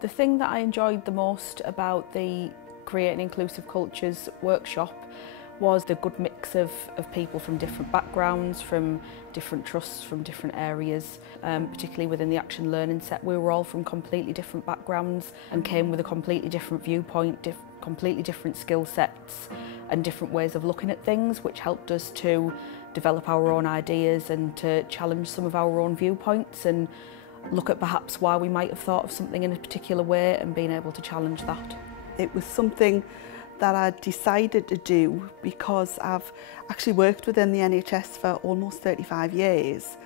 The thing that I enjoyed the most about the Creating Inclusive Cultures workshop was the good mix of people from different backgrounds, from different trusts, from different areas, particularly within the Action Learning set. We were all from completely different backgrounds and came with a completely different viewpoint, completely different skill sets and different ways of looking at things, which helped us to develop our own ideas and to challenge some of our own viewpoints and look at perhaps why we might have thought of something in a particular way and being able to challenge that. It was something that I decided to do because I've actually worked within the NHS for almost 35 years,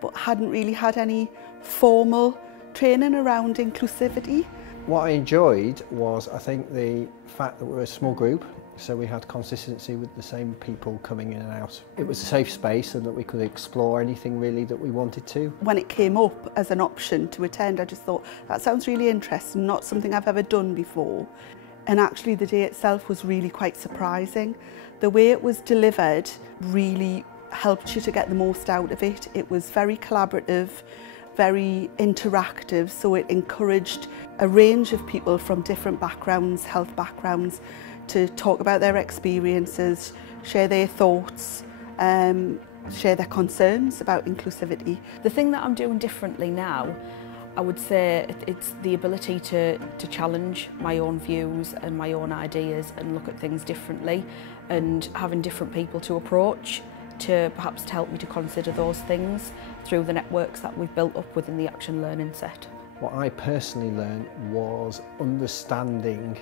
but hadn't really had any formal training around inclusivity. What I enjoyed was, I think, the fact that we were a small group, so we had consistency with the same people coming in and out. It was a safe space and that we could explore anything really that we wanted to. When it came up as an option to attend, I just thought, that sounds really interesting, not something I've ever done before. And actually the day itself was really quite surprising. The way it was delivered really helped you to get the most out of it. It was very collaborative, very interactive, so it encouraged a range of people from different backgrounds, health backgrounds, to talk about their experiences, share their thoughts, share their concerns about inclusivity. The thing that I'm doing differently now, I would say it's the ability to challenge my own views and my own ideas and look at things differently, and having different people to approach to perhaps help me to consider those things through the networks that we've built up within the Action Learning set. What I personally learned was understanding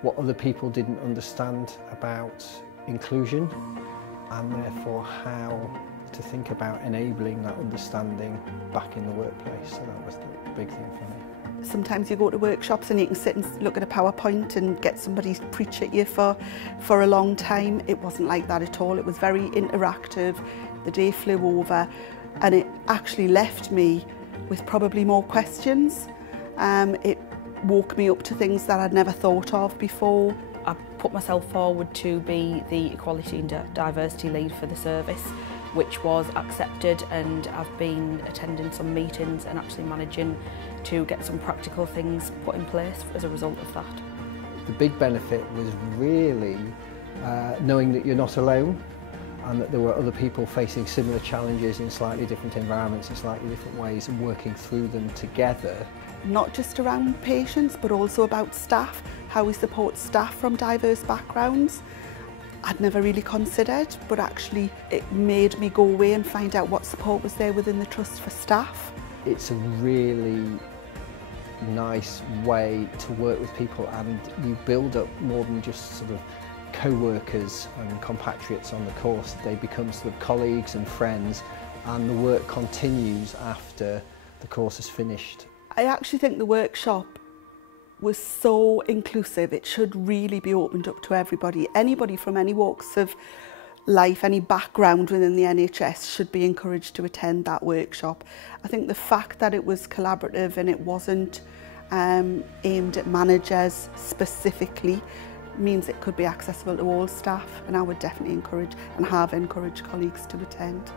what other people didn't understand about inclusion, and therefore how to think about enabling that understanding back in the workplace. So that was the big thing for me. Sometimes you go to workshops and you can sit and look at a PowerPoint and get somebody to preach at you for a long time. It wasn't like that at all. It was very interactive. The day flew over and it actually left me with probably more questions. It woke me up to things that I'd never thought of before. I put myself forward to be the Equality and Diversity Lead for the service, which was accepted, and I've been attending some meetings and actually managing to get some practical things put in place as a result of that. The big benefit was really knowing that you're not alone and that there were other people facing similar challenges in slightly different environments, in slightly different ways, and working through them together. Not just around patients, but also about staff, how we support staff from diverse backgrounds. I'd never really considered, but actually it made me go away and find out what support was there within the trust for staff. It's a really nice way to work with people, and you build up more than just sort of co-workers and compatriots on the course. They become sort of colleagues and friends, and the work continues after the course is finished. I actually think the workshop was so inclusive. It should really be opened up to everybody. Anybody from any walks of life, any background within the NHS should be encouraged to attend that workshop. I think the fact that it was collaborative and it wasn't aimed at managers specifically means it could be accessible to all staff, and I would definitely encourage and have encouraged colleagues to attend.